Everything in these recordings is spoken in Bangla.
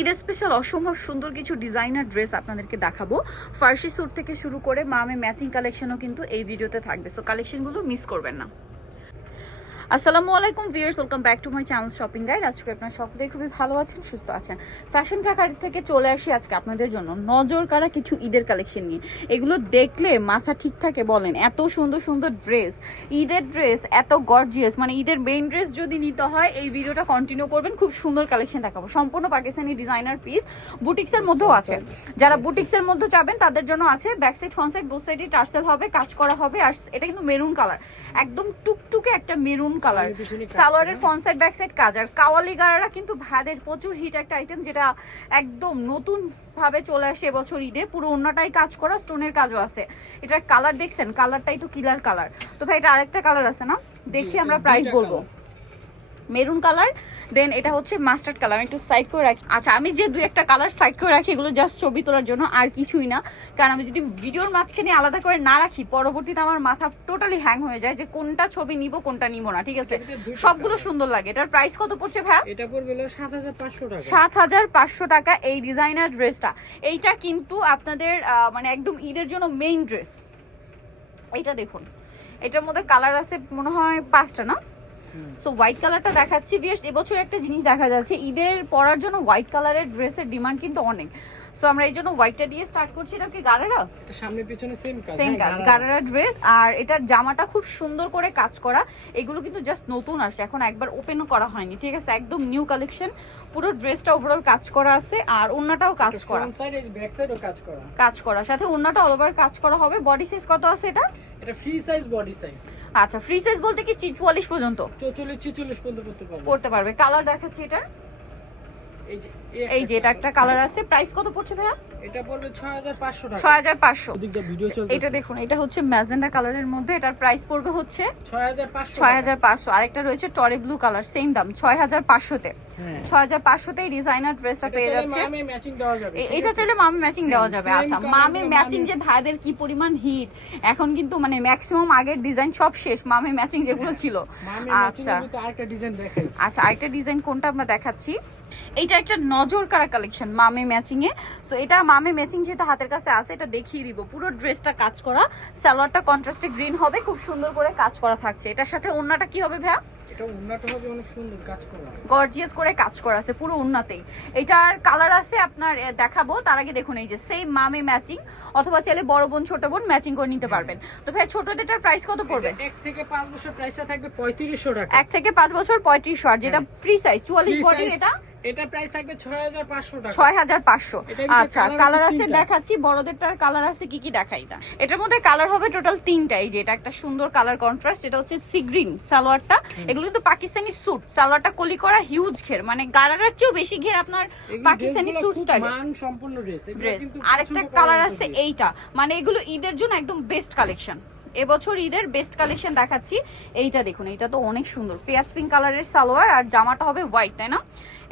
ঈদ স্পেশাল অসম্ভব সুন্দর কিছু ডিজাইনার ড্রেস আপনাদেরকে দেখাবো। ফার্সি স্যুট থেকে শুরু করে মামে ম্যাচিং কালেকশনও কিন্তু এই ভিডিওতে থাকবে। সো কালেকশনগুলো মিস করবেন না। আসসালামু আলাইকুম viewers welcome back to my channel shopping guide. আজকে আপনারা সকলেই খুবই ভালো আছেন, সুস্থ আছেন। ফ্যাশন কাকারি থেকে চলে আসি আজকে আপনাদের জন্য নজর কারা কিছু ঈদের কালেকশন নিয়ে। এগুলো দেখলে মাথা ঠিক থাকে বলেন, এত সুন্দর সুন্দর ড্রেস, ঈদের ড্রেস, এত গর্জিয়াস মানে ঈদের মেইন ড্রেস যদি নিতে হয়, এই ভিডিওটা কন্টিনিউ করবেন, খুব সুন্দর কালেকশন দেখাবো। সম্পূর্ণ পাকিস্তানি ডিজাইনার পিস বুটিক্সের মধ্যেও আছে। যারা বুটিক্সের মধ্যে যাবেন, তাদের জন্য আছে back side front side both সাইডে টার্সেল হবে, কাজ করা হবে, আর এটা কিন্তু মেরুন কালার একদম টুকটুকে একটা মেরুন কালার সালোয়ারের ফ্রন্ট সাইড ব্যাক সাইড কাজ আর কাওয়ালি গারারা কিন্তু ভাদের প্রচুর হিট একটা আইটেম যেটা একদম নতুন ভাবে চলে আসে এবছর ঈদে। পুরো অন্যটাই কাজ করা স্টোনের কাজও আছে। এটার কালার দেখছেন? কালারটাই তো কিলার কালার তো ভাই এটা আরেকটা কালার আছে না? দেখি আমরা প্রাইস বলব। মেরুন কালার দেন এটা হচ্ছে মাস্টার্ড কালার আমি একটু সাইড করে রাখি। আচ্ছা আমি যে দুই একটা কালার সাইড করে রাখি এগুলো জাস্ট ছবি তোলার জন্য আর কিছুই না। কারণ আমি যদি ভিডিওর মাঝখানে আলাদা করে না রাখি পরবর্তীতে আমার মাথা টোটালি হ্যাং হয়ে যায় যে কোনটা ছবি নিব কোনটা নিব না ঠিক আছে? সবগুলো সুন্দর লাগে। এটার প্রাইস কত পড়ছে ভাই এটা পড়বে হলো 7500 টাকা। সাত হাজার পাঁচশো টাকা এই ডিজাইনার ড্রেসটা এইটা কিন্তু আপনাদের মানে একদম ঈদের জন্য মেইন ড্রেস এইটা দেখুন। এটার মধ্যে কালার আছে মনে হয় পাঁচটা না। সো হোয়াইট কালারটা দেখাচ্ছি। বিয়ার্স এবছর একটা জিনিস দেখা যাচ্ছে। ঈদের পরার জন্য হোয়াইট কালারের ড্রেসের ডিমান্ড কিন্তু অনেক। সো আমরা এই জন্য হোয়াইটটা দিয়ে স্টার্ট করছি। এটা কি গাড়ারা সামনে পিছনে সেম কাজ সেম কাজ গাড়া। গারারা। ড্রেস আর এটার জামাটা খুব সুন্দর করে কাজ করা। এগুলো কিন্তু জাস্ট নতুন আসছে। এখন একবার ওপেনও করা হয়নি। ঠিক আছে একদম নিউ কালেকশন পুরো ড্রেসটা ওভারঅল কাজ করা আছে। আর ওন্নাটাও কাজ করা। এই ব্যাক সাইডও কাজ করা। কাজ করা। সাথে ওন্নাটা অল ওভার কাজ করা হবে। বডি সাইজ কত আছে এটা? এটা ফ্রি সাইজ বডি সাইজ আচ্ছা ফ্রি সাইজ বলতে কি চুয়াল্লিশ পর্যন্ত? 44 46 পর্যন্ত করতে পারবে। করতে পারবে। কালার দেখাচ্ছি এটা এই যে এই যে এটা একটা কালার আছে। প্রাইস কত পড়ছে ভাইয়া? এটা পড়বে 6500 টাকা। ছয় হাজার পাঁচশো। ওদিক দিয়ে ভিডিও চলছে এটা দেখুন এটা হচ্ছে ম্যাজেন্ডা কালারের মধ্যে এটার প্রাইস পড়বে হচ্ছে 6500 ছয় হাজার পাঁচশো। আরেকটা রয়েছে টরে ব্লু কালার সেম দাম হ্যাঁ। ডিজাইনার ড্রেসটা পেয়ে যাচ্ছে। আমি ম্যাচিং দেওয়া যাবে এটা চাইলে মামে ম্যাচিং দেওয়া হ্যাঁ, যাবে। আচ্ছা মামে ম্যাচিং যে ভাইদের কি পরিমাণ হিট এখন কিন্তু মানে ম্যাক্সিমাম আগের ডিজাইন সব শেষ মামে ম্যাচিং যেগুলো ছিল। আচ্ছা। আরেকটা ডিজাইন দেখাই। আচ্ছা আরেকটা ডিজাইন কোনটা আমরা দেখাচ্ছি? এইটা একটা নজর কারা কালেকশন মামে ম্যাচিং এ সো এটা মামে ম্যাচিং যেটা হাতের কাছে আছে এটা দেখিয়ে দিব। পুরো ড্রেসটা কাজ করা সালোয়ারটা কন্ট্রাস্টে গ্রিন হবে খুব সুন্দর করে কাজ করা থাকছে। এটার সাথে ওন্নাটা কি হবে ভাইয়া? এটা উন্নত হবে অনেক সুন্দর কাজ করা। গর্জিয়াস করে কাজ করা আছে পুরো এটার কালার আছে আপনার দেখাবো তার আগে দেখুন এই যে সেম মামে ম্যাচিং অথবা চাইলে বড় বোন ছোট বোন ম্যাচিং করে নিতে পারবেন। তো ভাই ছোটদেরটার প্রাইস কত পড়বে? থেকে 5 বছর প্রাইসটা থাকবে 3500 টাকা। এক থেকে পাঁচ বছর পঁয়ত্রিশশো আর যেটা ফ্রি সাইজ বডি এটা? এটা প্রাইস থাকবে 6500 টাকা। ছয় হাজার পাঁচশো। এটার ভিতরে আচ্ছা কালার আছে দেখাচ্ছি। বড়দেরটার কালার আছে কি কি দেখাই দা এটার মধ্যে কালার হবে টোটাল তিনটাই যে এটা একটা সুন্দর কালার কন্ট্রাস্ট এটা হচ্ছে সি গ্রিন সালোয়ারটা। এগুলো কিন্তু পাকিস্তানি স্যুট সালোয়ারটা কলি করা হিউজ ঘের। মানে গারারার চেয়েও বেশি ঘের আপনার পাকিস্তানি স্যুট স্টাইল মান সম্পূর্ণ ড্রেস ড্রেস আরেকটা কালার আছে এইটা। মানে এগুলো ঈদের জন্য একদম বেস্ট কালেকশন এবছর ঈদের বেস্ট কালেকশন দেখাচ্ছি। এইটা দেখুন এটা তো অনেক সুন্দর। পেয়াজ পিঙ্ক কালারের সালোয়ার আর জামাটা হবে হোয়াইট তাই না?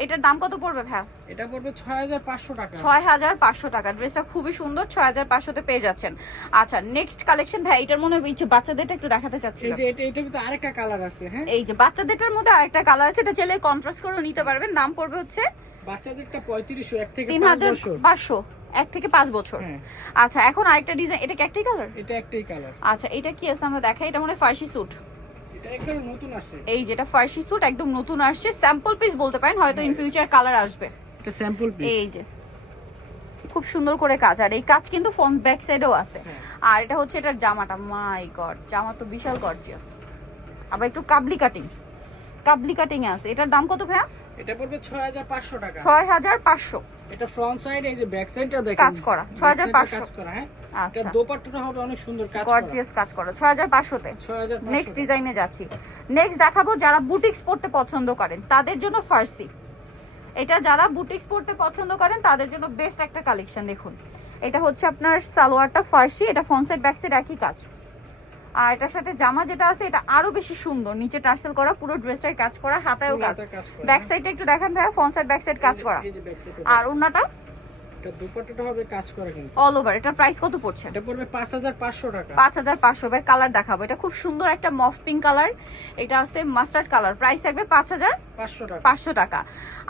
এটার দাম কত পড়বে ভাই এটা পড়বে ছয় হাজার পাঁচশো টাকা। ড্রেসটা খুবই সুন্দর 6500 তে পেয়ে যাচ্ছেন। আচ্ছা নেক্সট কালেকশন ভাই এটার মনে হয় বাচ্চাদেরটা একটু দেখাতে চাচ্ছি এই যে এটা আরেকটা কালার আছে হ্যাঁ? এই যে বাচ্চাদেরটার মধ্যে আরেকটা কালার আছে। এটা ছেলে কন্ট্রাস্ট করে নিতে পারবেন। দাম পড়বে হচ্ছে বাচ্চাদেরটা 3500 তিন হাজার পাঁচশো। এক থেকে পাঁচ বছর। হ্যাঁ। আচ্ছা এখন আরেকটা ডিজাইন এটা কি একটাই কালার এটা একটাই কালার আচ্ছা এটা কি আছে আমরা দেখাই? এটা মনে হয় ফার্সি স্যুট এই যেটা ফার্সি স্যুট একদম নতুন আসছে। স্যাম্পল পিস বলতে পারেন হয়তো ইন ফিউচার কালার আসবে। এটা স্যাম্পল পিস এই যে। খুব সুন্দর করে কাজ। আর এই কাজ কিন্তু ফ্রন্ট ব্যাক সাইডেও আছে। হ্যাঁ। আর এটা হচ্ছে এটার জামাটা। মাই গড জামা তো বিশাল গর্জিয়াস আবার একটু কাবলি কাটিং কাবলি কাটিং আছে। এটার দাম কত ভাইয়া? এটা পড়বে 6500 টাকা। ছয় হাজার পাঁচশো। এটা ফ্রন্ট সাইড এই যে ব্যাক সাইডটা দেখেন। কাজ করা, 6500 কাজ করা হ্যাঁ? এটা আচ্ছা দোপাট্টাটা হবে অনেক সুন্দর কাজ করা। গর্জিয়াস কাজ করা ছয় হাজার পাঁচশোতে। 6500 নেক্সট ডিজাইনে যাচ্ছি। নেক্সট দেখাবো যারা বুটিক্স পড়তে পছন্দ করেন তাদের জন্য ফার্সি এটা যারা বুটিক্স পড়তে পছন্দ করেন তাদের জন্য বেস্ট একটা কালেকশন দেখুন। এটা হচ্ছে আপনার সালোয়ারটা ফার্সি এটা ফ্রন্ট সাইড ব্যাক সাইড একই কাজ। আর এটার সাথে জামা যেটা আছে এটা আরও বেশি সুন্দর। নিচে টার্সেল করা পুরো ড্রেসটাই কাজ করা হাতায়ও কাজ ব্যাক। সাইডটা একটু দেখান ভাইয়া ফ্রন্ট সাইড ব্যাক সাইড কাজ করা। আর ওনাটা এটা দুপাট্টাটা হবে কাজ করা কিন্তু। অল ওভার এটার প্রাইস কত পড়ছে? এটা পড়বে পাঁচ হাজার পাঁচশো টাকা। পাঁচ হাজার পাঁচশো এবার কালার দেখাবো। এটা খুব সুন্দর একটা মফ পিঙ্ক কালার এটা আছে মাস্টার্ড কালার প্রাইস থাকবে পাঁচ হাজার পাঁচশো টাকা। পাঁচশো টাকা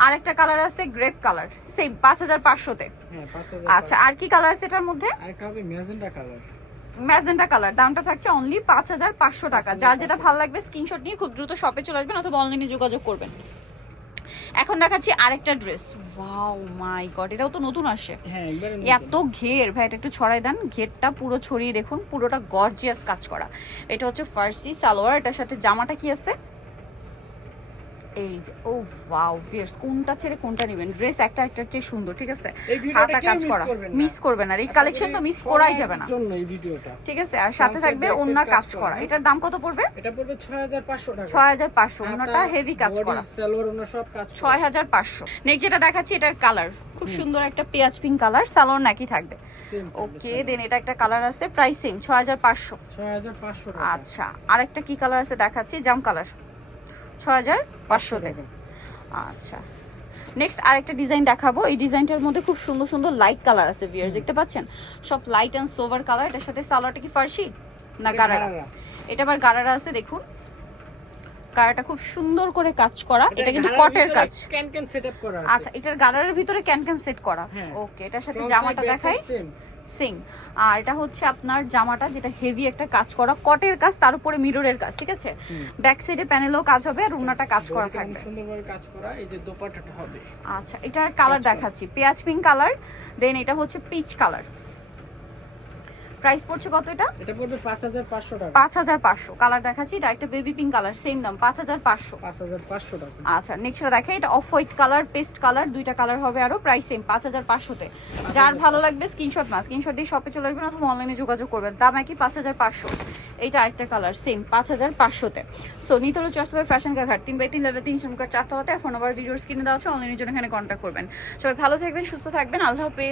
আর একটা কালার আছে গ্রেপ কালার সেম পাঁচ হাজার পাঁচশোতে। হ্যাঁ পাঁচ হাজার আচ্ছা আর কি কালার আছে এটার মধ্যে? আরেকটা হবে ম্যাজেন্টা কালার ম্যাজেন্টা কালার। দামটা থাকছে অনলি পাঁচ হাজার পাঁচশো টাকা। যার যেটা ভালো লাগবে স্ক্রিনশট নিয়ে খুব দ্রুত শপে চলে আসবেন অথবা অনলাইনে যোগাযোগ করবেন। এখন দেখাচ্ছি আরেকটা ড্রেস ওয়াও মাই গড এটাও তো নতুন আসে হ্যাঁ এত ঘের। ভাই এটা একটু ছড়াই দেন। ঘেরটা পুরো ছড়িয়ে দেখুন পুরোটা গর্জিয়াস কাজ করা। এটা হচ্ছে ফার্সি সালোয়ার এটার সাথে জামাটা কি আছে? এই যে ও ওয়াও ভিয়ার্স কোনটা ছেড়ে কোনটা নেবেন? ড্রেস একটা একটা চেয়ে সুন্দর ঠিক আছে? হাতা কাজ করা। মিস করবেন আর এই কালেকশন তো মিস করাই যাবে না। ঠিক আছে? আর সাথে থাকবে অন্য কাজ করা। এটার দাম কত পড়বে? এটা পড়বে ছয় হাজার পাঁচশো টাকা। ছয় হাজার পাঁচশো। অন্যটা হেভি কাজ করা। সালোয়ার অন্য সব কাজ করা। ছয় হাজার পাঁচশো। নেক্সট যেটা দেখাচ্ছি এটার কালার খুব সুন্দর একটা পেঁয়াজ পিঙ্ক কালার সালোয়ার নাকি থাকবে। ওকে দেন এটা একটা কালার আছে প্রাইস সেম ছয় হাজার পাঁচশো। ছয় হাজার পাঁচশো টাকা। আচ্ছা আরেকটা কি কালার আছে দেখাচ্ছি? জাম কালার ছয় হাজার পাঁচশোতে টাকা। আচ্ছা। নেক্সট আরেকটা ডিজাইন দেখাবো। এই ডিজাইনটার মধ্যে খুব সুন্দর সুন্দর লাইট কালার আছে ভিয়ার দেখতে পাচ্ছেন? সব লাইট অ্যান্ড সোভার কালার এটার সাথে সালোয়ারটা কি ফার্সি? না গারারা। এটা আবার গারারা আছে দেখুন। গারাটা খুব সুন্দর করে কাজ করা। এটা কিন্তু কটের কাজ। ক্যান ক্যান সেটআপ করা আচ্ছা এটার গারারের ভিতরে ক্যান ক্যান সেট করা। হ্যাঁ। ওকে এটার সাথে জামাটা দেখাই। Side same। সিং আর এটা হচ্ছে আপনার জামাটা যেটা হেভি একটা কাজ করা কটের কাজ তার উপরে মিররের কাজ ঠিক আছে? ব্যাক সাইডে প্যানেলও কাজ হবে আর উন্নাটা কাজ করা থাকবে। সুন্দরভাবে কাজ করা এই যে দোপাট্টাটা হবে। আচ্ছা এটার কালার দেখাচ্ছি। পেঁয়াজ পিঙ্ক কালার দেন এটা হচ্ছে পিচ কালার প্রাইস পড়ছে কত এটা? এটা পড়বে পাঁচ হাজার পাঁচশো টাকা। পাঁচ হাজার পাঁচশো। কালার দেখাচ্ছি এটা একটা বেবি পিঙ্ক কালার সেম দাম পাঁচ হাজার পাঁচশো। পাঁচ হাজার পাঁচশো টাকা। আচ্ছা নেক্সটটা দেখে এটা off white colour paste colour দুইটা কালার হবে আরও প্রাইস সেম পাঁচ হাজার পাঁচশোতে। যার ভালো লাগবে স্ক্রিনশট মাস স্ক্রিনশট দিয়ে শপে চলে আসবেন অথবা অনলাইনে যোগাযোগ করবেন। দাম একই পাঁচ হাজার পাঁচশো। এইটা আরেকটা কালার সেম পাঁচ হাজার পাঁচশোতে। সো নিতলো চস্তবে ফ্যাশন কা ঘাট তিন বাই তিন লেভেল তিন সমকার চারতলাতে আর ফোন নাম্বার ভিডিওর স্ক্রিনে দেওয়া আছে অনলাইনের জন্য এখানে কন্ট্যাক্ট করবেন। সবাই ভালো থাকবেন সুস্থ থাকবেন আল্লাহ হাফেজ।